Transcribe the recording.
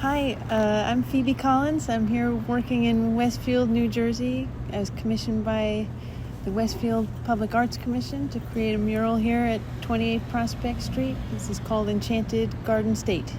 Hi, I'm Phoebe Collins. I'm here working in Westfield, New Jersey, as commissioned by the Westfield Public Arts Commission to create a mural here at 28 Prospect Street. This is called Enchanted Garden State.